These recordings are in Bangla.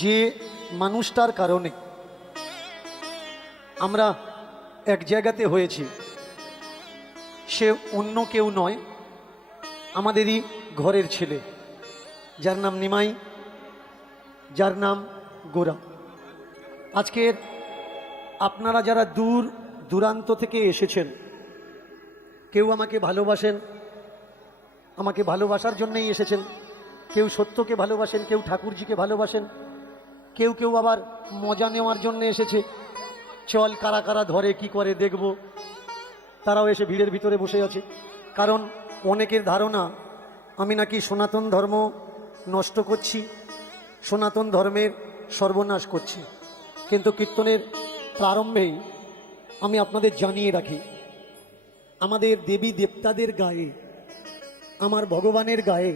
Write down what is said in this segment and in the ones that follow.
যে মানুষটার কারণে আমরা এক জায়গাতে হয়েছি, সে অন্য কেউ নয়, আমাদেরই ঘরের ছেলে, যার নাম নিমাই, যার নাম গোরা। আজকের আপনারা যারা দূর দূরান্ত থেকে এসেছেন, কেউ আমাকে ভালোবাসেন, আমাকে ভালোবাসার জন্যই এসেছেন, কেউ সত্যকে ভালোবাসেন, কেউ ঠাকুরজিকে ভালোবাসেন, কেউ কেউ আবার মজা নেওয়ার জন্য এসেছে, চল কারা কারা ধরে কি করে দেখব। তারাও এসে ভিড়ের ভিতরে বসে আছে, কারণ অনেকের ধারণা আমি নাকি সনাতন ধর্ম নষ্ট করছি, সনাতন ধর্মের সর্বনাশ করছি। কিন্তু কীর্তনের প্রারম্ভেই আমি আপনাদের জানিয়ে রাখি, আমাদের দেবী দেবতাদের গায়ে, আমার ভগবানের গায়ে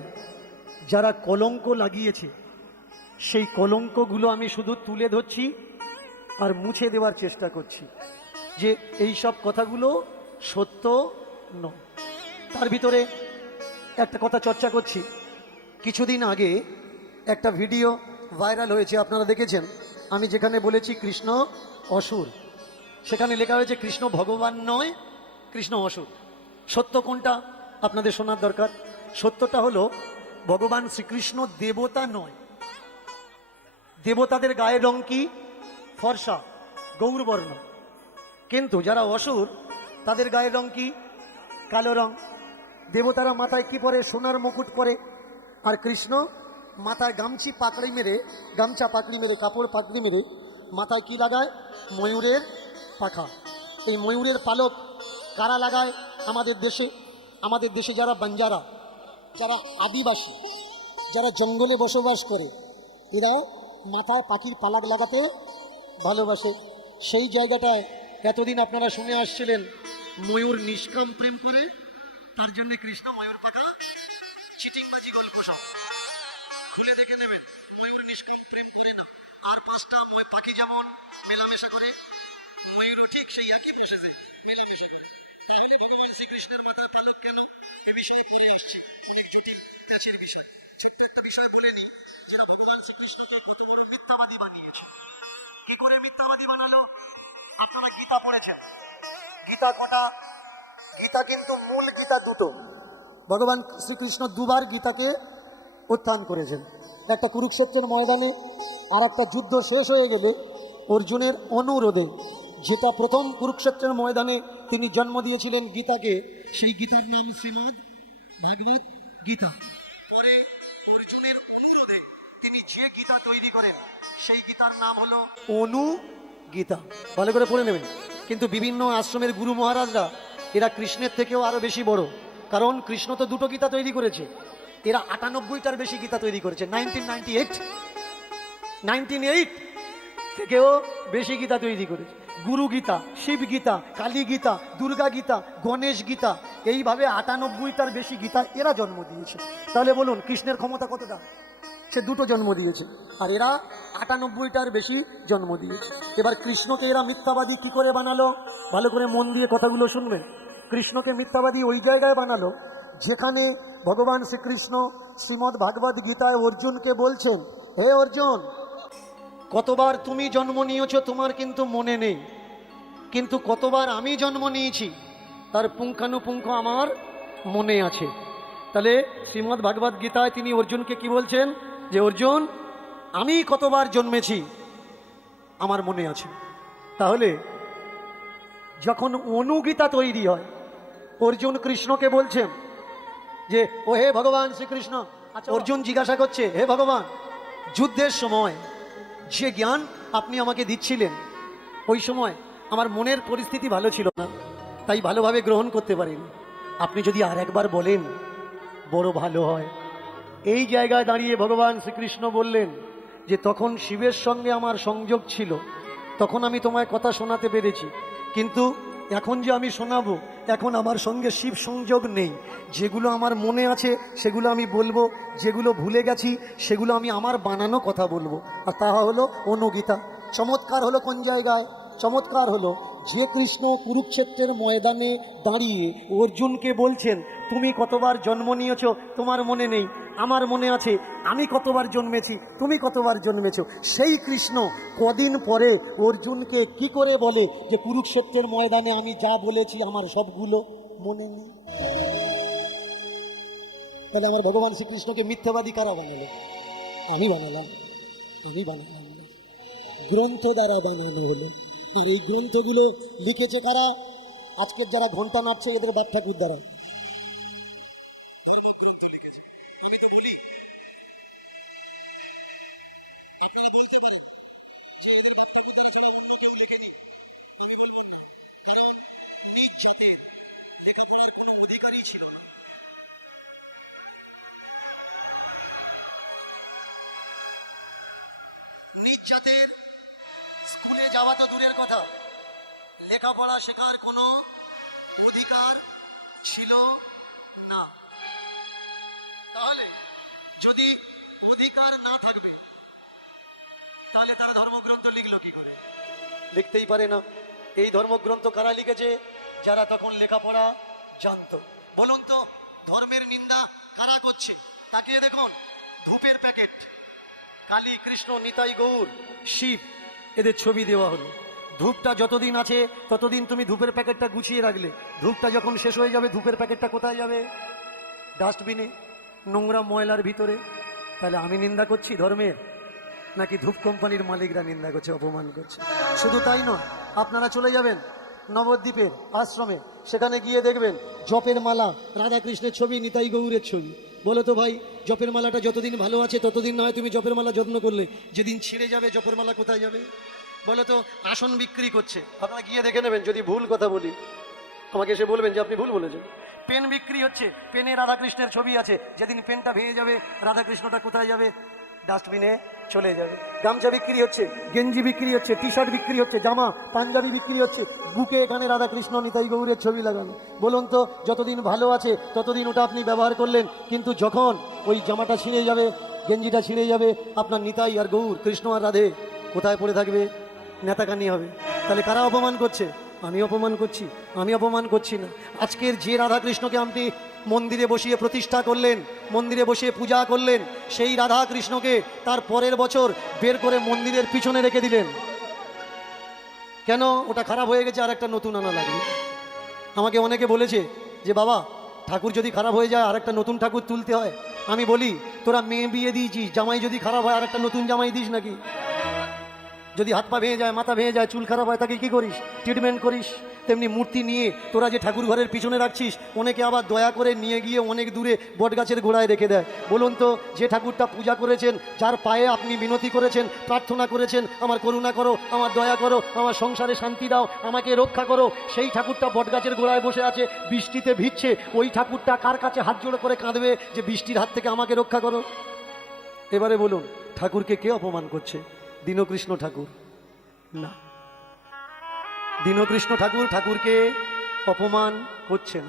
যারা কলঙ্ক লাগিয়েছে, সেই কলঙ্কগুলো আমি শুধু তুলে ধরছি আর মুছে দেওয়ার চেষ্টা করছি, যে এই সব কথাগুলো সত্য নয়। তার ভিতরে একটা কথা চর্চা করছি। কিছুদিন আগে একটা ভিডিও ভাইরাল হয়েছে, আপনারা দেখেছেন, আমি যেখানে বলেছি কৃষ্ণ অসুর, সেখানে লেখা হয়েছে কৃষ্ণ ভগবান নয়, কৃষ্ণ অসুর। সত্য কোনটা আপনাদের শোনার দরকার। সত্যটা হলো ভগবান শ্রীকৃষ্ণ দেবতা নয়। দেবতাদের গায়ের রং কি? ফর্সা, গৌরবর্ণ। কিন্তু যারা অসুর তাদের গায়ের রং কি? কালো রং। দেবতারা মাথায় কি পরে? সোনার মুকুট পরে। আর কৃষ্ণ মাথায় গামছা পাকড়ি মেরে, কাপড় পাকড়ি মেরে মাথায় কি লাগায়? ময়ূরের পাখা। এই ময়ূরের পালক কারা লাগায় আমাদের দেশে? আমাদের দেশে যারা বাঞ্জারা, যারা আদিবাসী, যারা জঙ্গলে বসবাস করে, এরা মাথায় পাখির পালক লাগাতে ভালোবাসে। সেই জায়গাটায় এতদিন আপনারা শুনে আসছিলেন ময়ূর নিষ্কাম প্রেম করে, তার জন্য কৃষ্ণ ময়ূর পাখা। চিটিংবাজি গল্প সব খুলে দেখে নেবেন, ময়ূর নিষ্কাম প্রেম করে না। আর পাঁচটা পাখি যেমন মেলামেশা করে, ময়ূরও ঠিক সেই একই প্রসেসে মেলামেশা করে। তাহলে ভগবান শ্রীকৃষ্ণের মাথায় পালক কেন? এ বিষয়ে পরে আসছি, অনেক জটিল প্যাঁচের বিষয়। ছোট্ট একটা বিষয় বলে নিই, যেটা ভগবান শ্রীকৃষ্ণকে কত বড় মিথ্যাবাদী বানিয়েছে। কি করে মিথ্যাবাদী বানালো? আপনারা গীতা পড়েছেন। গীতা কটা? গীতা কিন্তু মূল গীতা দুটো। ভগবান শ্রীকৃষ্ণ দুবার গীতাকে উত্থান করেছেন, একটা কুরুক্ষেত্রের ময়দানে, আর একটা যুদ্ধ শেষ হয়ে গেলে অর্জুনের অনুরোধে। যেটা প্রথম কুরুক্ষেত্রের ময়দানে তিনি জন্ম দিয়েছিলেন গীতাকে, সেই গীতার নাম শ্রীমদ্ ভাগবত গীতা। পরে অর্জুনের অনুরোধে তিনি যে গীতা তৈরি করেন, সেই গীতার নাম হলো অনুগীতা। ভালো করে পড়ে নেবেন। কিন্তু বিভিন্ন আশ্রমের গুরু মহারাজরা এরা কৃষ্ণের থেকেও আরও বেশি বড়, কারণ কৃষ্ণ তো দুটো গীতা তৈরি করেছে, এরা 98টার বেশি গীতা তৈরি করেছে। 1998 থেকেও বেশি গীতা তৈরি করেছে। গুরু গীতা, শিব গীতা, কালী গীতা, দুর্গা গীতা, গণেশ গীতা, এইভাবে 98টার বেশি গীতা এরা জন্ম দিয়েছে। তাহলে বলুন কৃষ্ণের ক্ষমতা কতটা? সে দুটো জন্ম দিয়েছে, আর এরা 98টার বেশি জন্ম দিয়েছে। এবার কৃষ্ণকে এরা মিথ্যাবাদী কি করে বানালো? ভালো করে মন দিয়ে কথাগুলো শুনবেন। কৃষ্ণকে মিথ্যাবাদী ওই জায়গায় বানালো যেখানে ভগবান শ্রীকৃষ্ণ শ্রীমদ্ ভাগবত গীতায় অর্জুনকে বলছেন, হে অর্জুন, কতবার তুমি জন্ম নিয়েছো তোমার কিন্তু মনে নেই, কিন্তু কতবার আমি জন্ম নিয়েছি তার পুঙ্খানুপুঙ্খ আমার মনে আছে। তাহলে শ্রীমদ্ ভাগবত গীতায় তিনি অর্জুনকে কি বলছেন? যে অর্জুন, আমি কতবার জন্মেছি আমার মনে আছে। তাহলে যখন অনুগীতা তৈরি হয়, অর্জুন কৃষ্ণকে বলছেন যে ও হে ভগবান শ্রীকৃষ্ণ। আচ্ছা, অর্জুন জিজ্ঞাসা করছে, হে ভগবান, যুদ্ধের সময় যে জ্ঞান আপনি আমাকে দিচ্ছিলেন, ওই সময় আমার মনের পরিস্থিতি ভালো ছিল না, তাই ভালোভাবে গ্রহণ করতে পারিনি। আপনি যদি আর একবার বলেন বড় ভালো হয়। এই জায়গায় দাঁড়িয়ে ভগবান শ্রীকৃষ্ণ বললেন যে তখন শিবের সঙ্গে আমার সংযোগ ছিল, তখন আমি তোমায় কথা শোনাতে পেরেছি, কিন্তু এখন যে আমি শোনাবো, এখন আমার সঙ্গে শিব সংযোগ নেই। যেগুলো আমার মনে আছে সেগুলো আমি বলবো, যেগুলো ভুলে গেছি সেগুলো আমি আমার বানানো কথা বলবো, আর তা হলো অনুগীতা। চমৎকার হলো কোন জায়গায়? চমৎকার হলো যে কৃষ্ণ কুরুক্ষেত্রের ময়দানে দাঁড়িয়ে অর্জুনকে বলছেন তুমি কতবার জন্ম নিয়েছো তোমার মনে নেই, আমার মনে আছে, আমি কতবার জন্মেছি, তুমি কতবার জন্মেছো, সেই কৃষ্ণ কদিন পরে অর্জুনকে কি করে বলে যে কুরুক্ষেত্রের ময়দানে আমি যা বলেছি আমার সবগুলো মনে নেই? তাহলে আমার ভগবান শ্রীকৃষ্ণকে মিথ্যাবাদী কারা বানালো? আমি বানালাম? আমি বানালাম না, গ্রন্থ দ্বারা বানানো হলো। আর এই গ্রন্থগুলো লিখেছে কারা? আজকের যারা ঘন্টা নাড়ছে এদের বাপ ঠাকুর দ্বারা ধর্মগ্রন্থ লিখেছে। আমি তো বলি, আপনারা বলতে পারেন যে এদের বাপ ঠাকুর দ্বারা ছাড়া অন্য কেউ লেখেনি, আমি বলবো না, কারণ নিজ জাতের লেখাপড়ার কোনো অধিকারই ছিল না। নিজ জাতের স্কুলে যাওয়া তো দূরের কথা, লেখাপড়া শেখার কোনো অধিকার ছিল না। তাহলে যদি অধিকার না থাকবে তাহলে তারা ধর্মগ্রন্থ লিখলো কি করে? লিখতেই পারে না। এই ধর্মগ্রন্থ কারা লিখেছে? যারা তখন লেখাপড়া জানতো। বলুন তো ধর্মের নিন্দা কারা করছে? তাকিয়ে দেখুন, ধূপের প্যাকেট, কালী, কৃষ্ণ, নিতাই, গৌর, শিব, এদের ছবি দেওয়া হলো। ধূপটা যতদিন আছে ততদিন তুমি ধূপের প্যাকেটটা গুছিয়ে রাখলে, ধূপটা যখন শেষ হয়ে যাবে ধূপের প্যাকেটটা কোথায় যাবে? ডাস্টবিনে, নোংরা ময়লার ভিতরে। তাহলে আমি নিন্দা করছি ধর্মের, নাকি ধূপ কোম্পানির মালিকরা নিন্দা করছে, অপমান করছে? শুধু তাই নয়, আপনারা চলে যাবেন নবদ্বীপের আশ্রমে, সেখানে গিয়ে দেখবেন জপের মালা, রাধাকৃষ্ণের ছবি, নিতাই গৌরের ছবি। বলো তো ভাই, জপের মালাটা যতদিন ভালো আছে ততদিন নয় তুমি জপের মালা যত্ন করলে, যেদিন ছিঁড়ে যাবে জপের মালা কোথায় যাবে? বলো তো আসন বিক্রি করছে, আপনারা গিয়ে দেখে নেবেন, যদি ভুল কথা বলি আমাকে এসে বলবেন যে আপনি ভুল বলেছেন। পেন বিক্রি হচ্ছে, পেনে রাধাকৃষ্ণের ছবি আছে, যেদিন পেনটা ভেঙে যাবে রাধাকৃষ্ণটা কোথায় যাবে? ডাস্টবিনে চলে যাবে। গামছা বিক্রি হচ্ছে, গেঞ্জি বিক্রি হচ্ছে, টি শার্ট বিক্রি হচ্ছে, জামা পাঞ্জাবি বিক্রি হচ্ছে, বুকে এখানে রাধাকৃষ্ণ নিতাই গৌরের ছবি লাগানো। বলুন তো যতদিন ভালো আছে ততদিন ওটা আপনি ব্যবহার করলেন, কিন্তু যখন ওই জামাটা ছিঁড়ে যাবে, গেঞ্জিটা ছিঁড়ে যাবে, আপনার নিতাই আর গৌর, কৃষ্ণ আর রাধে কোথায় পড়ে থাকবে? নেতাকানি হবে। তাহলে কারা অপমান করছে? আমি অপমান করছি? আমি অপমান করছি না। আজকের যে রাধাকৃষ্ণকে আপনি মন্দিরে বসিয়ে প্রতিষ্ঠা করলেন, মন্দিরে বসিয়ে পূজা করলেন, সেই রাধাকৃষ্ণকে তার পরের বছর বের করে মন্দিরের পিছনে রেখে দিলেন কেন? ওটা খারাপ হয়ে গেছে, আর একটা নতুন আনা লাগবে। আমাকে অনেকে বলেছে যে বাবা, ঠাকুর যদি খারাপ হয়ে যায় আর একটা নতুন ঠাকুর তুলতে হয়। আমি বলি, তোরা মেয়ে বিয়ে দিয়েছিস, জামাই যদি খারাপ হয় আর একটা নতুন জামাই দিস নাকি? যদি হাত পা ভেঙে যায়, মাথা ভেঙে যায়, চুল খারাপ হয়, তাকে কি করিস? ট্রিটমেন্ট করিস। তেমনি মূর্তি নিয়ে তোরা যে ঠাকুর ঘরের পিছনে রাখছিস, অনেকে আবার দয়া করে নিয়ে গিয়ে অনেক দূরে বটগাছের গোড়ায় রেখে দেয়। বলুন তো, যে ঠাকুরটা পূজা করেছেন, যার পায়ে আপনি মিনতি করেছেন, প্রার্থনা করেছেন, আমার করুণা করো, আমার দয়া করো, আমার সংসারে শান্তি দাও, আমাকে রক্ষা করো, সেই ঠাকুরটা বটগাছের গোড়ায় বসে আছে, বৃষ্টিতে ভিজছে, ওই ঠাকুরটা কার কাছে হাত জোড়ো করে কাঁদবে যে বৃষ্টির হাত থেকে আমাকে রক্ষা করো? এবারে বলুন, ঠাকুরকে কে অপমান করছে? দীনকৃষ্ণ ঠাকুর না, দীনকৃষ্ণ ঠাকুর ঠাকুরকে অপমান করছেন।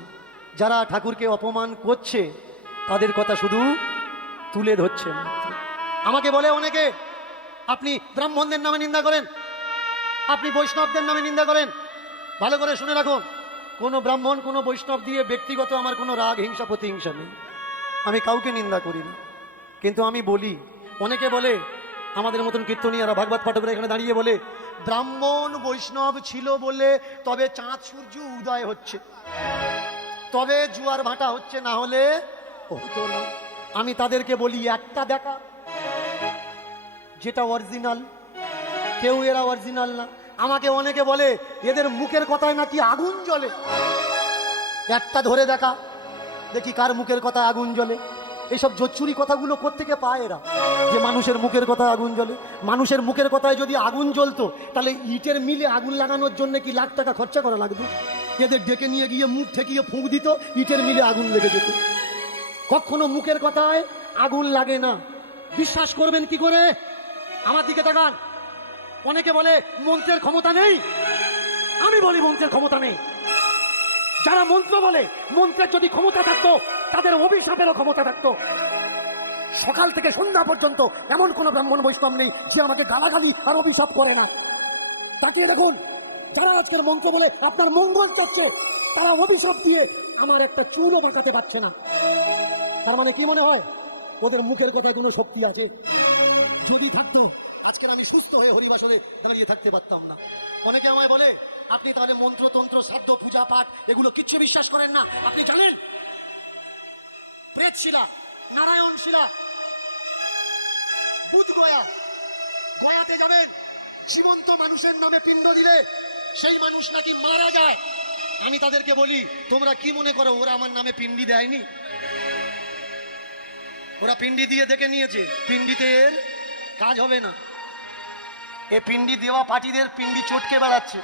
যারা ঠাকুরকে অপমান করছে তাদের কথা শুধু তুলে ধরছে মাত্র। আমাকে বলে অনেকে, আপনি ব্রাহ্মণদের নামে নিন্দা করেন, আপনি বৈষ্ণবদের নামে নিন্দা করেন। ভালো করে শুনে রাখুন, কোনো ব্রাহ্মণ কোনো বৈষ্ণব দিয়ে ব্যক্তিগত আমার কোনো রাগ, হিংসা, প্রতিহিংসা নেই। আমি কাউকে নিন্দা করি না। কিন্তু আমি বলি, অনেকে বলে, আমাদের মতন কীর্তনীয়রা, ভাগবত পাঠকরা এখানে দাঁড়িয়ে বলে, ব্রাহ্মণ বৈষ্ণব ছিল বলে তবে চাঁদ সূর্য উদয় হচ্ছে, তবে জুয়ার ভাটা হচ্ছে, না হলে হতো না। আমি তাদেরকে বলি, একটা দেখা যেটা অরিজিনাল, কেউ এরা অরিজিনাল না। আমাকে অনেকে বলে এদের মুখের কথায় নাকি আগুন জ্বলে, একটা ধরে দেখা দেখি কার মুখের কথায় আগুন জ্বলে। এইসব জোচ্চুরি কথাগুলো কোত্থেকে পায় এরা, যে মানুষের মুখের কথায় আগুন জ্বলে? মানুষের মুখের কথায় যদি আগুন জ্বলতো তাহলে ইটের মিলে আগুন লাগানোর জন্য কি লাখ টাকা খরচা করা লাগতো? এদের ডেকে নিয়ে গিয়ে মুখ ঠেকিয়ে ফুঁক দিত, ইটের মিলে আগুন লেগে যেত। কখনো মুখের কথায় আগুন লাগে না। বিশ্বাস করবেন কি করে? আমার দিকে তাকান। অনেকে বলে মন্ত্রের ক্ষমতা নেই, আমি বলি মন্ত্রের ক্ষমতা নেই। যারা মন্ত্র বলে, মন্ত্রের যদি ক্ষমতা থাকতো তাদের অভিশাপেরও ক্ষমতা থাকতো। সকাল থেকে সন্ধ্যা পর্যন্ত এমন কোন ব্রাহ্মণ বৈষ্ণব নেই যে আমাকে গালাগালি আর অভিশাপ করে না। তাকিয়ে দেখুন, যারা আজকের মন্ত্র বলে আপনার মঙ্গল চাচ্ছে, তারা অভিশাপ দিয়ে আমার একটা চুলও বাঁকাতে পারছে না। তার মানে কি মনে হয় ওদের মুখের কথা কোনো শক্তি আছে? যদি থাকতো আজকের আমি সুস্থ হয়ে হরিবাসরে দাঁড়িয়ে থাকতে পারতাম না। অনেকে আমায় বলে আপনি তাহলে মন্ত্রতন্ত্র, শ্রাদ্ধ, পূজা পাঠ এগুলো কিচ্ছু বিশ্বাস করেন না। আপনি জানেন প্রেতশিলা, নারায়ণ শিলা, বুধ গয়া, গয়াতে যাবেন, জীবন্ত মানুষের নামে পিণ্ড দিলে সেই মানুষ নাকি মারা যায়। আমি তাদেরকে বলি তোমরা কি মনে করো ওরা আমার নামে পিণ্ডি দেয়নি? ওরা পিণ্ডি দিয়ে দেখে নিয়েছে পিণ্ডিতে এর কাজ হবে না। এ পিণ্ডি দেওয়া পার্টিদের পিণ্ডি চটকে বেড়াচ্ছে,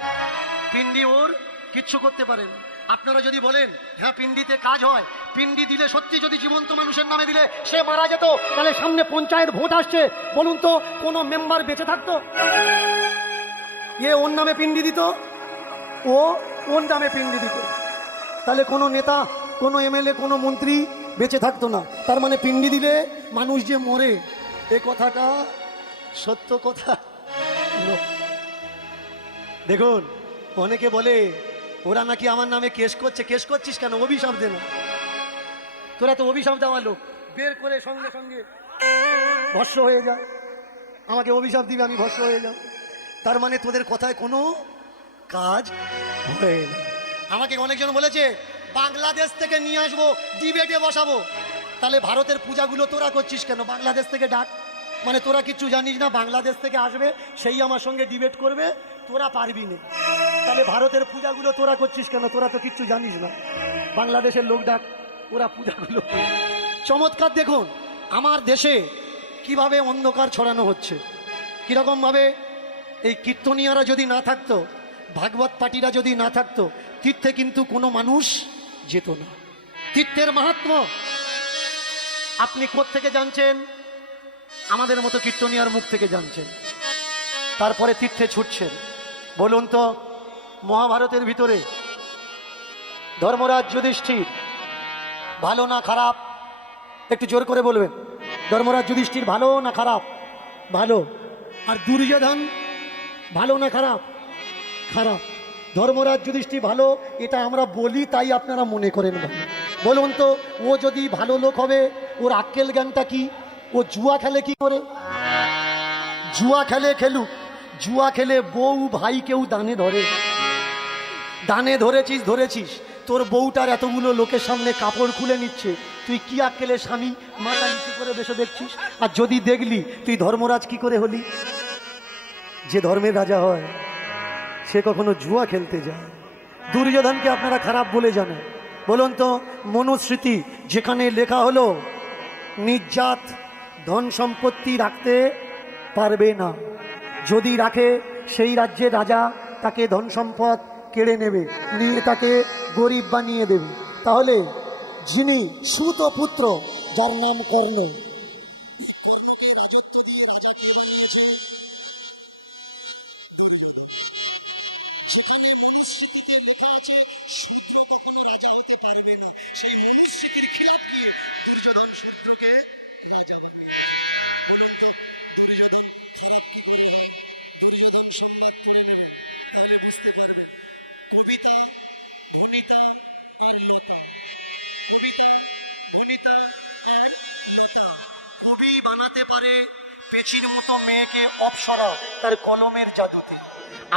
পিণ্ডি ওর কিচ্ছু করতে পারেন। আপনারা যদি বলেন হ্যাঁ পিণ্ডিতে কাজ হয়, পিণ্ডি দিলে সত্যি যদি জীবন্ত মানুষের নামে দিলে সে মারা যেত, তাহলে সামনে পঞ্চায়েত ভোট আসছে, বলুন তো কোনো মেম্বার বেঁচে থাকতো? এ ওর নামে পিণ্ডি দিত, ও ওর নামে পিণ্ডি দিত, তাহলে কোনো নেতা, কোনো এমএলএ, কোনো মন্ত্রী বেঁচে থাকতো না। তার মানে পিণ্ডি দিলে মানুষ যে মরে, এ কথাটা সত্য কথা। দেখুন অনেকে বলে ওরা নাকি আমার নামে কেস করছে। কেস করছিস কেন? অভিশাপ দে না। তোরা তো অভিশাপ দেওয়া লোক, বের করে সঙ্গে সঙ্গে ভস্ম হয়ে যা। আমাকে অভিশাপ দিবে, আমি ভস্ম হয়ে যাব। তার মানে তোদের কথায় কোনো কাজ হয় না। আমাকে অনেকজন বলেছে বাংলাদেশ থেকে নিয়ে আসবো, ডিবেটে বসাবো। তাহলে ভারতের পূজাগুলো তোরা করছিস কেন? বাংলাদেশ থেকে ডাক, মানে তোরা কিচ্ছু জানিস না, বাংলাদেশ থেকে আসবে, সেই আমার সঙ্গে ডিবেট করবে, তোরা পারবি না। তাহলে ভারতের পূজাগুলো তোরা করছিস কেন? তোরা তো কিচ্ছু জানিস না, বাংলাদেশের লোক ডাক, ওরা পূজাগুলো। চমৎকার দেখুন আমার দেশে কিভাবে অন্ধকার ছড়ানো হচ্ছে, কীরকমভাবে। এই কীর্তনিয়ারা যদি না থাকতো, ভাগবত পার্টিরা যদি না থাকতো, তীর্থে কিন্তু কোনো মানুষ যেত না। তীর্থের মাহাত্ম্য আপনি কোত্থেকে জানছেন? আমাদের মতো কীর্তনিয়ার মুখ থেকে জানছেন, তারপরে তীর্থে ছুটছেন। বলুন তো মহাভারতের ভিতরে ধর্মরাজ যুধিষ্ঠির ভালো না খারাপ? একটু জোর করে বলবেন, ধর্মরাজ যুধিষ্ঠির ভালো না খারাপ? ভালো। আর দুর্যোধন ভালো না খারাপ? খারাপ। ধর্মরাজ যুধিষ্ঠির ভালো, এটা আমরা বলি তাই আপনারা মনে করেন ভালো। বলুন তো ও যদি ভালো লোক হবে, ওর আক্কেল জ্ঞানটা কি? ও জুয়া খেলে কি করে? জুয়া খেলে খেলুক, জুয়া খেলে বউ ভাই কেউ দানে ধরে। দানে ধরেছিস ধরেছিস, তোর বউটার এতগুলো লোকের সামনে কাপড় খুলে নিচ্ছে, তুই কি আক্কেলে স্বামী মাথা নিচু করে বসে দেখছিস? আর যদি দেখলি তুই ধর্মরাজ কি করে হলি? যে ধর্মের রাজা হয় সে কখনো জুয়া খেলতে যায়। দুর্যোধনকে আপনারা খারাপ বলে জানেন। বলুন তো মনুস্মৃতি যেখানে লেখা হলো নির্যাত ধন সম্পত্তি রাখতে পারবে না, যদি রাখে সেই রাজ্যের রাজা তাকে ধন সম্পদ কেড়ে নেবে, নিয়ে তাকে গরিব বানিয়ে দেবে। তাহলে যিনি সুত পুত্র, যার নাম কর্ণ, এই কর্ণকে রাজত্ব দিয়ে রাজা কে বানিয়েছে? দুর্যোধন। যেখানে মনুস্মৃতিতে লেখা আছে শূদ্র কখনো রাজা হতে পারবে না, সেই মনুস্মৃতির খিলাফ গিয়ে দুর্যোধন শূদ্রকে রাজা বানিয়েছে। বলুন তো দুর্যোধন খারাপ কি করে হয়? দুর্যোধন সংবাদ পড়ে নেবেন, তাহলে বুঝতে পারবেন। কবিতা, ভনিতা আর লতা, কবিতা, ভনিতা আর লতা। কবি বানাতে পারে পেঁচির মতো মেয়েকে অপ্সরা তার কলমের জাদুতে,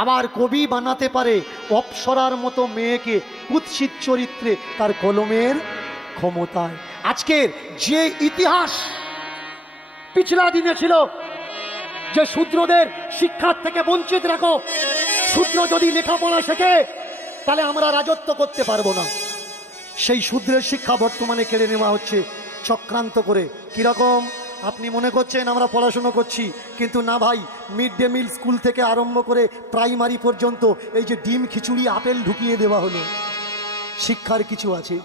আবার কবি বানাতে পারে অপ্সরার মতো মেয়েকে কুৎসিত চরিত্রে তার কলমের ক্ষমতায়। আজকের যে ইতিহাস পিছলা দিনে ছিল যে শূদ্রদের শিক্ষার থেকে বঞ্চিত রাখো, শূদ্র যদি লেখাপড়া শেখে তাহলে আমরা রাজত্ব করতে পারবো না, সেই শূদ্রের শিক্ষা বর্তমানে কেড়ে নেওয়া হচ্ছে চক্রান্ত করে। কিরকম? আপনি মনে করছেন আমরা পড়াশুনো করছি, কিন্তু না ভাই, মিড ডে মিল স্কুল থেকে আরম্ভ করে প্রাইমারি পর্যন্ত এই যে ডিম খিচুড়ি আপেল ঢুকিয়ে দেওয়া হলো, শিক্ষার কিছু আছে?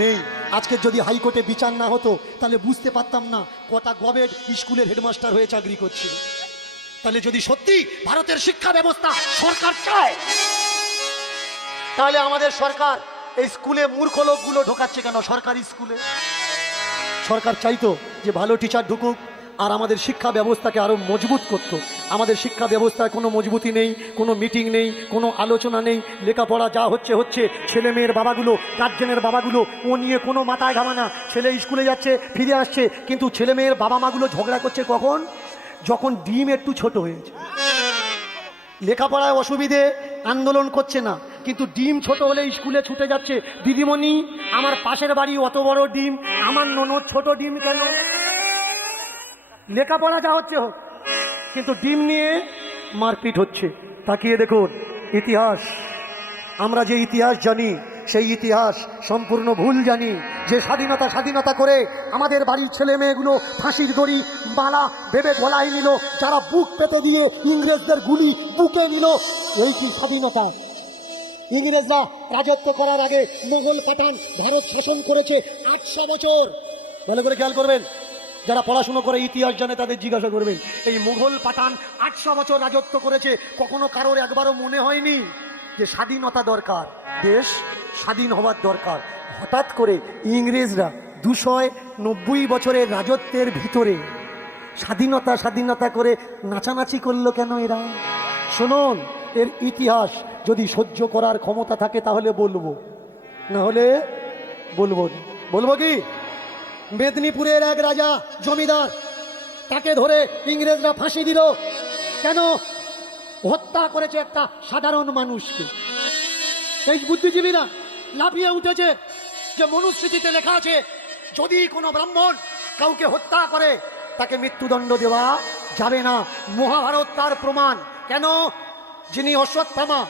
নেই। আজকে যদি হাইকোর্টে বিচার না হতো তাহলে বুঝতে পারতাম না কটা গভর্নমেন্ট স্কুলের হেডমাস্টার হয়ে চাকরি করছিল। তাহলে যদি সত্যি ভারতের শিক্ষা ব্যবস্থা সরকার চায়, তাহলে আমাদের সরকার এই স্কুলে মূর্খ লোকগুলো ঢোকাচ্ছে কেন? সরকারি স্কুলে সরকার চাইতো যে ভালো টিচার ঢুকুক, আর আমাদের শিক্ষা ব্যবস্থাকে আরও মজবুত করত। আমাদের শিক্ষা ব্যবস্থায় কোনো মজবুতি নেই, কোনো মিটিং নেই, কোনো আলোচনা নেই। লেখাপড়া যা হচ্ছে হচ্ছে, ছেলে মেয়ের বাবাগুলো, গার্জেনের বাবাগুলো ও নিয়ে কোনো মাথায় ঘামা না। ছেলে স্কুলে যাচ্ছে, ফিরে আসছে, কিন্তু ছেলে মেয়ের বাবা মাগুলো ঝগড়া করছে কখন? যখন ডিম একটু ছোট হয়েছে। লেখাপড়ায় অসুবিধে, আন্দোলন করছে না, কিন্তু ডিম ছোট হলে স্কুলে ছুটে যাচ্ছে, দিদিমণি আমার পাশের বাড়ি অত বড় ডিম, আমার ননদ ছোট ডিম কেন? লেখাপড়া যা হচ্ছে হোক, কিন্তু ডিম নিয়ে মারপিট হচ্ছে। তাকিয়ে দেখুন ইতিহাস, আমরা যে ইতিহাস জানি সেই ইতিহাস সম্পূর্ণ ভুল জানি। যে স্বাধীনতা করে আমাদের বাড়ির ছেলে মেয়েগুলো ফাঁসির দড়ি মালা ভেবে গলায় নিল, যারা বুক পেতে দিয়ে ইংরেজদের গুলি বুকে নিল, এই কি স্বাধীনতা? ইংরেজরা রাজত্ব করার আগে মোগল পাঠান ভারত শাসন করেছে 800 বছর। ভালো করে খেয়াল করবেন, যারা পড়াশুনো করে ইতিহাস জানে তাদের জিজ্ঞাসা করবেন, এই মুঘল পাঠান 800 বছর রাজত্ব করেছে। কখনো কারোর একবারও মনে হয়নি যে স্বাধীনতা দরকার, দেশ স্বাধীন হওয়ার দরকার? হঠাৎ করে ইংরেজরা 290 বছরের রাজত্বের ভিতরে স্বাধীনতা করে নাচানাচি করলো কেন এরা? শুনুন, এর ইতিহাস যদি সহ্য করার ক্ষমতা থাকে তাহলে বলবো, না হলে বলবো না। বলবো কি? মেদিনীপুরের এক রাজা জমিদার, তাকে ধরে ইংরেজরা ফাঁসি দিল কেন? হত্যা করেছে একটা সাধারণ মানুষকে। এই বুদ্ধিজীবীরা লাফিয়ে উঠেছে যে মনুস্মৃতিতে লেখা আছে যদি কোনো ব্রাহ্মণ কাউকে হত্যা করে তাকে মৃত্যুদণ্ড দেওয়া যাবে না। মহাভারত তার প্রমাণ। কেন? যিনি অশ্বত্থামা,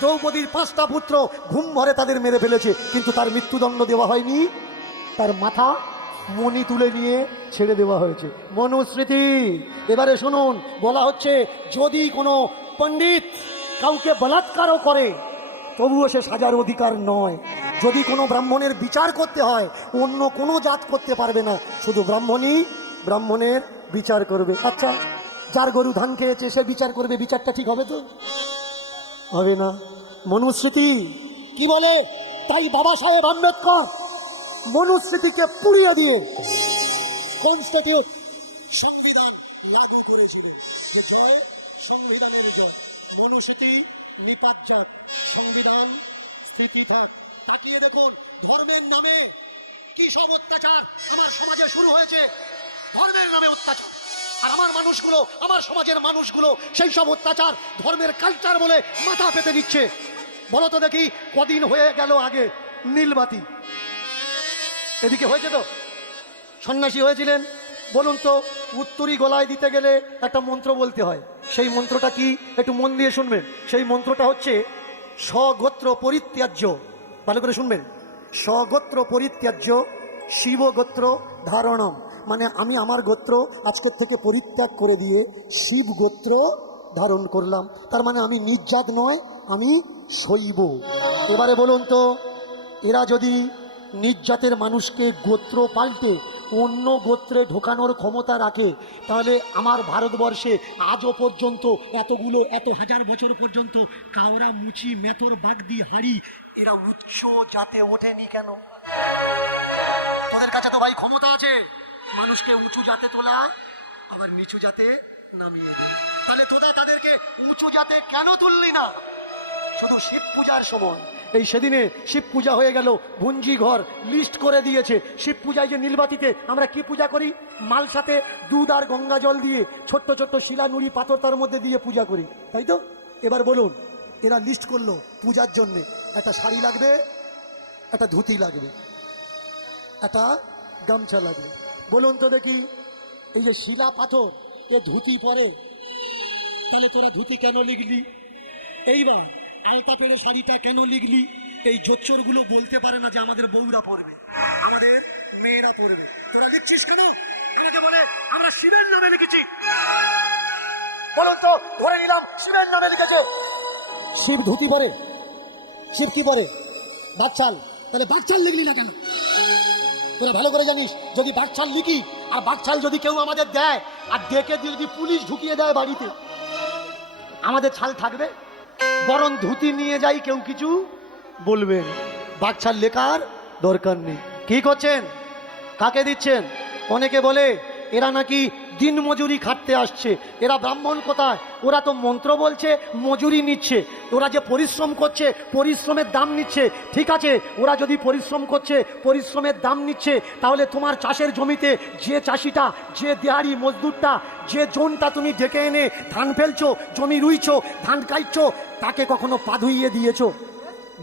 দ্রৌপদীর 5টা পুত্র ঘুম ভরে তাদের মেরে ফেলেছে, কিন্তু তার মৃত্যুদণ্ড দেওয়া হয়নি, তার মাথা মণি তুলে নিয়ে ছেড়ে দেওয়া হয়েছে। মনুস্মৃতি। এবারে শুনুন, বলা হচ্ছে যদি কোনো পণ্ডিত কাউকে বলাৎকারও করে তবুও সে সাজার অধিকার নয়। যদি কোনো ব্রাহ্মণের বিচার করতে হয় অন্য কোনো জাত করতে পারবে না, শুধু ব্রাহ্মণই ব্রাহ্মণের বিচার করবে। আচ্ছা, যার গরু ধান খেয়েছে সে বিচার করবে, বিচারটা ঠিক হবে তো? হবে না। মনুস্মৃতি কি বলে? তাই বাবা সাহেব আম্বেদকর মনুস্মৃতিকে পুড়িয়ে দিয়ে কনস্টিটিউট সংবিধান লাগু করেছিলেন, যে জয় সংবিধানের জয়, মনুস্মৃতি নিপাত যাক, সংবিধান স্থিতি থাক। তাকিয়ে দেখুন ধর্মের নামে কি সব অত্যাচার আমার সমাজে শুরু হয়েছে। ধর্মের নামে অত্যাচার, আর আমার মানুষগুলো, আমার সমাজের মানুষগুলো সেই সব অত্যাচার ধর্মের কালচার বলে মাথা পেতে দিচ্ছে। বলো তো দেখি, কদিন হয়ে গেল আগে নীলবাতি এদিকে হয়েছে তো? সন্ন্যাসী হয়েছিলেন, বলুন তো, উত্তরী গলায় দিতে গেলে একটা মন্ত্র বলতে হয়। সেই মন্ত্রটা কি? একটু মন দিয়ে শুনবেন। সেই মন্ত্রটা হচ্ছে স্বগোত্র পরিত্যাজ্য। ভালো করে শুনবেন। স্বগোত্র পরিত্যাজ্য শিবগোত্র ধারণম, মানে আমি আমার গোত্র আজকের থেকে পরিত্যাগ করে দিয়ে শিব গোত্র ধারণ করলাম। তার মানে আমি নির্জাত নয়, আমি শৈব। এবারে বলুন তো, এরা যদি নির্জাতের মানুষকে গোত্র পাল্টে অন্য গোত্রে ঢোকানোর ক্ষমতা রাখে, তাহলে আমার ভারতবর্ষে আজও পর্যন্ত এত হাজার বছর পর্যন্ত কাওরা, মুচি, মেথর, বাগদি, হাড়ি এরা উচ্চ জাতে ওঠেনি কেন? তোদের কাছে তো ভাই ক্ষমতা আছে মানুষকে উঁচু জাতে তোলা আবার নিচু জাতে নামিয়ে দে। তাহলে তোরা তাদেরকে উঁচু জাতে কেন তুললি না? শুধু শিব পূজার সময়, এই সেদিনে শিব পূজা হয়ে গেল, ভুঞ্জি ঘর লিস্ট করে দিয়েছে। শিব পূজায় যে নীলবাতিতে আমরা কি পূজা করি? মাল সাথে দুধ আর গঙ্গা জল দিয়ে ছোট্ট ছোট্ট শিলা নুড়ি পাথর তার মধ্যে দিয়ে পূজা করি, তাই তো? এবার বলুন, এরা লিস্ট করলো পূজার জন্যে একটা শাড়ি লাগবে, একটা ধুতি লাগবে, একটা গামছা লাগবে। বলুন তো দেখি, এই যে শিলা পাথর এ ধুতি পরে, তাহলে তোরা ধুতি কেন লিখলি? এইবার আলতা পেড়ে শাড়িটা কেন লিখলি? এই জোচ্চরগুলো বলতে পারে না যে আমাদের বউরা পরবে, আমাদের মেয়েরা পরবে। তোরা লিখছিস কেন? আমাকে বলে আমরা শিবের নামে লিখেছি। বলুন তো, ধরে নিলাম শিবের নামে লিখেছে, শিব ধুতি পরে, শিব কি পরে? বাকছাল। তাহলে বাকছাল লিখলি না কেন? তোরা ভালো করে জানিস, যদি বাকছাল লিখি আর বাকছাল যদি কেউ আমাদের দেয় আর দেখে যদি পুলিশ ঢুকিয়ে দেয় বাড়িতে, আমাদের ছাল থাকবে? বরং ধুতি নিয়ে যাই, কেউ কিছু বলবেন। বাকছাল লেখার দরকার নেই। কি করছেন? কাকে দিচ্ছেন? অনেকে বলে এরা নাকি দিন মজুরি খাটতে আসছে। এরা ব্রাহ্মণ কোথায়? ওরা তো মন্ত্র বলছে, মজুরি নিচ্ছে। ওরা যে পরিশ্রম করছে, পরিশ্রমের দাম নিচ্ছে। ঠিক আছে, ওরা যদি পরিশ্রম করছে, পরিশ্রমের দাম নিচ্ছে, তাহলে তোমার চাষের জমিতে যে চাষিটা, যে দেহারি মজদুরটা, যে জনটা তুমি ডেকে এনে ধান ফেলছো, জমি রুইছো, ধান কাটছো, তাকে কখনো পা ধুইয়ে দিয়েছো?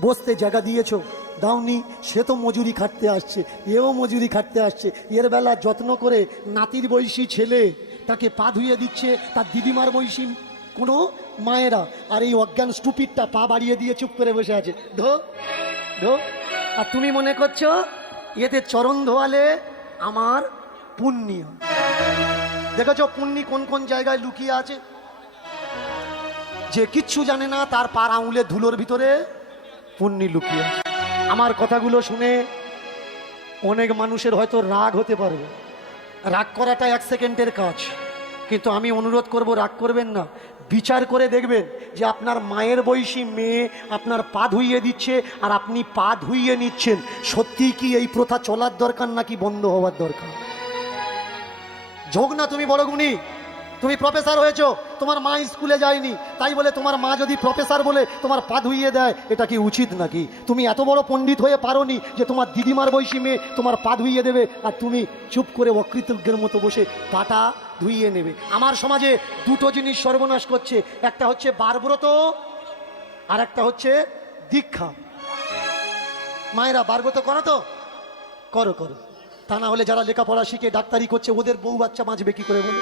বসতে জায়গা দিয়েছো? দাওনি। সে তো মজুরি খাটতে আসছে, এও মজুরি খাটতে আসছে। এর বেলা যত্ন করে নাতির বয়সী ছেলে তাকে পা ধুইয়ে দিচ্ছে, তার দিদিমার বয়সী কোনো মায়েরা। আর এই অজ্ঞান স্টুপিডটা পা বাড়িয়ে দিয়ে চুপ করে বসে আছে, ধো ধো। আর তুমি মনে করছো এতে চরণ ধোয়ালে আমার পুণ্য। দেখেছো পুণ্য কোন কোন জায়গায় লুকিয়ে আছে? যে কিচ্ছু জানে না তার পার আঙুলের ধুলোর ভিতরে পুণ্য লুকিয়ে আছে। আমার কথাগুলো শুনে অনেক মানুষের হয়তো রাগ হতে পারবে। রাগ করাটা 1 সেকেন্ডের কাজ, কিন্তু আমি অনুরোধ করব রাগ করবেন না। বিচার করে দেখবেন যে আপনার মায়ের বয়সী মেয়ে আপনার পা ধুইয়ে দিচ্ছে আর আপনি পা ধুইয়ে নিচ্ছেন। সত্যি কি এই প্রথা চলার দরকার নাকি বন্ধ হওয়ার দরকার? যোগ না তুমি বড় গুণী, তুমি প্রফেসর হয়েছো, তোমার মা স্কুলে যায়নি, তাই বলে তোমার মা যদি প্রফেসর বলে তোমার পা ধুইয়ে দেয়, এটা কি উচিত নাকি? তুমি এত বড় পণ্ডিত হয়ে পারোনি যে তোমার দিদিমার বয়সী মেয়ে তোমার পা ধুইয়ে দেবে, আর তুমি চুপ করে অকৃতজ্ঞের মতো বসে পাটা ধুইয়ে নেবে। আমার সমাজে দুটো জিনিস সর্বনাশ করছে, একটা হচ্ছে বারব্রত আর একটা হচ্ছে দীক্ষা। মায়েরা বারব্রত করো তো? করো করো। তা না হলে যারা লেখাপড়া শিখে ডাক্তারি করছে ওদের বউ বাচ্চা বাঁচবে কি করে বলো?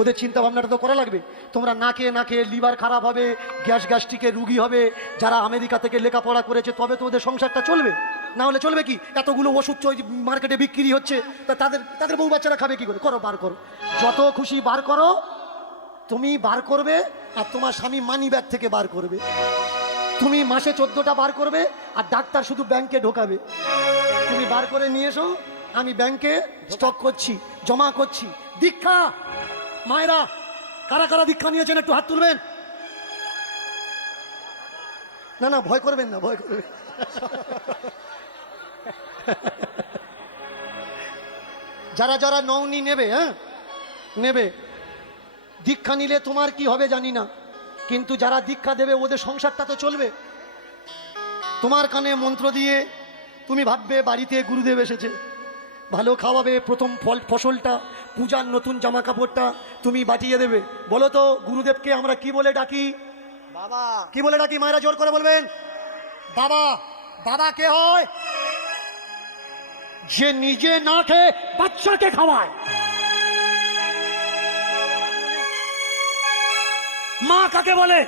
ওদের চিন্তা ভাবনাটা তো করা লাগবে। তোমরা না খেয়ে লিভার খারাপ হবে, গ্যাস্ট্রিকে রুগী হবে। যারা আমেরিকা থেকে লেখাপড়া করেছে তবে তো ওদের সংসারটা চলবে, না হলে চলবে কি? এতগুলো ওষুধ মার্কেটে বিক্রি হচ্ছে, তা তাদের বউ বাচ্চারা খাবে কি করে? করো, বার করো, যত খুশি বার করো। তুমি বার করবে আর তোমার স্বামী মানি ব্যাগ থেকে বার করবে। তুমি মাসে 14টা বার করবে আর ডাক্তার শুধু ব্যাংকে ঢোকাবে। তুমি বার করে নিয়ে এসো, আমি ব্যাংকে স্টক করছি, জমা করছি। দীক্ষা মায়েরা, কারা কারা দীক্ষা নিয়েছেন একটু হাত তুলবেন। না না, ভয় করবেন না, ভয় করবেন। যারা যারা নৌনি নেবে, হ্যাঁ নেবে, দীক্ষা নিলে তোমার কি হবে জানি না, কিন্তু যারা দীক্ষা দেবে ওদের সংসারটা তো চলবে। তোমার কানে মন্ত্র দিয়ে তুমি ভাববে বাড়িতে গুরুদেব এসেছে, ভালো খাওয়াবে, প্রথম ফসলটা, পূজার নতুন জামা কাপড়টা তুমি বাটিয়ে দেবে। বলো তো গুরুদেবকে আমরা কি বলে ডাকি? বাবা। কি বলে ডাকি? মায়েরা জোর করে বলবেন, বাবা। বাবা কে হয়? যে নিজে না খেয়ে বাচ্চাকে খাওয়ায়। মা কাকে বলে?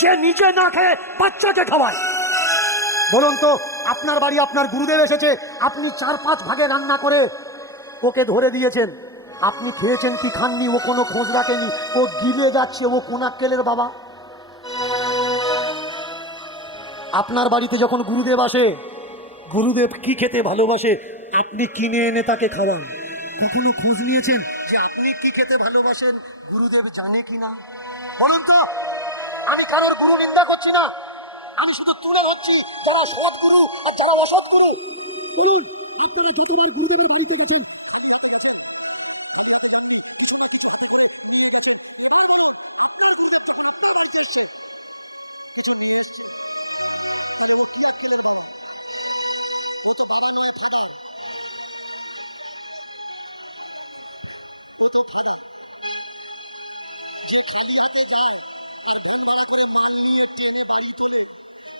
যে নিজে না খেয়ে বাচ্চাকে খাওয়ায়। বলুন তো, আপনার বাড়ি আপনার গুরুদেব এসেছে, আপনি 4-5 ভাগে রান্না করে ওকে ধরে দিয়েছেন, আপনি খেয়েছেন কি খাননি ও কোনো খোঁজ রাখেনি, ও গিলে যাচ্ছে, ও কোনাক্কেলের বাবা। আপনার বাড়িতে যখন গুরুদেব আসে, গুরুদেব কি খেতে ভালোবাসে আপনি কিনে এনে তাকে খাওয়ান। কখনো খোঁজ নিয়েছেন যে আপনি কি খেতে ভালোবাসেন গুরুদেব জানে কি না? বলুন তো, আমি কারোর গুরু নিন্দা করছি না, আমি শুধু তুলে ধরছি যারা সৎ গুরু আর যারা অসৎ গুরু। বলুন, আপনারা যতবার গুরুদেবের বাড়িতে গেছেন খালি হাতে গেছেন? খালি হাতে যাননি, কিছু না কিছু হাতে করে নিয়ে গেছেন। এবার বলুন, আপনার গুরুদেব যখন আপনার বাড়িতে এসছে কিছু নিয়ে এসছে, তাহলে ও কি আক্কেলের বাবা? ও তো বাবা নয়, ফাদার। ও তো ফাদার। যে খালি হাতে যায় আর ভ্যান ভাড়া করে মাল নিয়ে টেনে বাড়ি তোলে,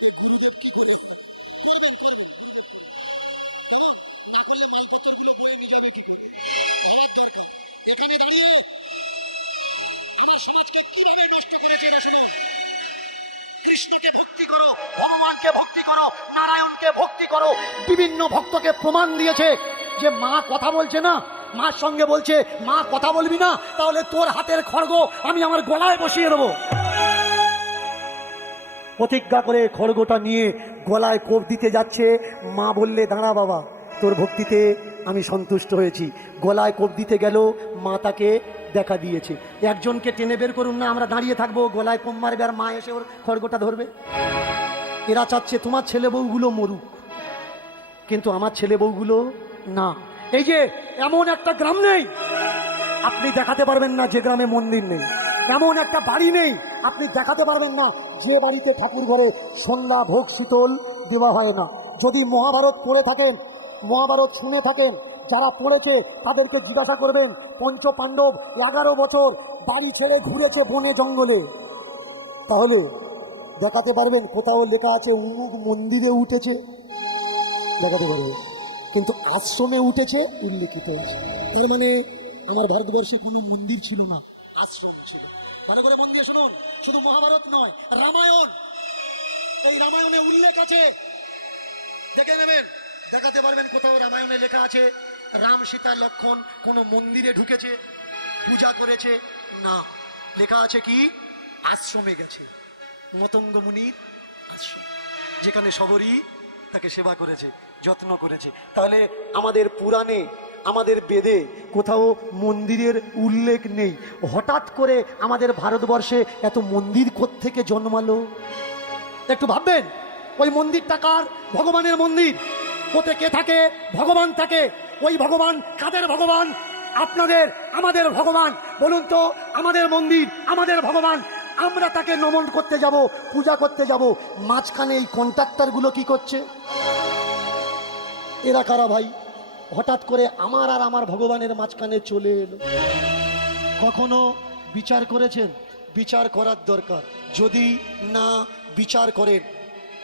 এ গুরুদেব কি করে হয়? করবেন করবেন, গুরুদেব করবেন। কেমন না করলে মালপত্রগুলো বয়ে নিয়ে যাবে কি করে? হওয়ার দরকার। এখানে দাঁড়িয়ে আমার সমাজকে কিভাবে নষ্ট করেছে এরা শুনুন। কৃষ্ণকে ভক্তি করো, ভগবানকে ভক্তি করো, নারায়ণকে ভক্তি করো। বিভিন্ন ভক্তকে প্রমাণ দিয়েছে যে মা কথা বলছে না, মার সঙ্গে বলছে মা কথা বলবি না, তাহলে তোর হাতের খড়গ আমি আমার গলায় বসিয়ে দেবো। প্রতিজ্ঞা করে খড়গটা নিয়ে গলায় কোপ দিতে যাচ্ছে, মা বললে দাঁড়া বাবা, তোর ভক্তিতে আমি সন্তুষ্ট হয়েছি। গলায় কোপ দিতে গেল, মা তাকে দেখা দিয়েছে। একজনকে টেনে বের করুন না, আমরা দাঁড়িয়ে থাকবো, গলায় কোপ মারবে আর মা এসে ওর খড়গটা ধরবে। এরা চাচ্ছে তোমার ছেলে বউগুলো মরুক, কিন্তু আমার ছেলে বউগুলো না। এই যে এমন একটা গ্রাম নেই আপনি দেখাতে পারবেন না যে গ্রামে মন্দির নেই, এমন একটা বাড়ি নেই আপনি দেখাতে পারবেন না যে বাড়িতে ঠাকুর ঘরে সন্ধ্যা ভোগ শীতল দেওয়া হয় না। যদি মহাভারত পড়ে থাকেন, মহাভারত শুনে থাকেন, যারা পড়েছে তাদেরকে জিজ্ঞাসা করবেন, পঞ্চ পাণ্ডব 11 বছর বাড়ি ছেড়ে ঘুরেছে বনে জঙ্গলে, তাহলে দেখাতে পারবেন কোথাও লেখা আছে উমুক মন্দিরে উঠেছে? দেখাতে পারবে, কিন্তু আশ্রমে উঠেছে উল্লেখিত আছে। তার মানে আমার ভারতবর্ষে কোনো মন্দির ছিল না, আশ্রম ছিল। ভালো করে মন দিয়ে শুনুন, শুধু মহাভারত নয়, রামায়ণ, এই রামায়ণে উল্লেখ আছে, দেখে নেবেন, দেখাতে পারবেন কোথাও রামায়ণে লেখা আছে রাম সীতা লক্ষণ কোনো মন্দিরে ঢুকেছে, পূজা করেছে? না, লেখা আছে কি আশ্রমে গেছে, মতঙ্গ মুনির আশ্রম, যেখানে সবরই তাকে সেবা করেছে, যত্ন করেছে। তাহলে আমাদের পুরাণে, আমাদের বেদে কোথাও মন্দিরের উল্লেখ নেই। হঠাৎ করে আমাদের ভারতবর্ষে এত মন্দির কোত্থেকে জন্মালো? একটু ভাববেন, ওই মন্দিরটা কার? ভগবানের মন্দির। ওতে কে থাকে? ভগবান থাকে। ওই ভগবান কাদের ভগবান? আপনাদের, আমাদের ভগবান। বলুন তো, আমাদের মন্দির, আমাদের ভগবান, আমরা তাকে নমন করতে যাব, পূজা করতে যাব, মাঝখানে এই কন্ট্রাক্টরগুলো কি করছে? এরা কারা ভাই? হঠাৎ করে আমার আর আমার ভগবানের মাঝখানে চলে এলো। কখনো বিচার করেছেন? বিচার করার দরকার। যদি না বিচার করেন,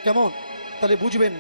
কেমন, তাহলে বুঝবেন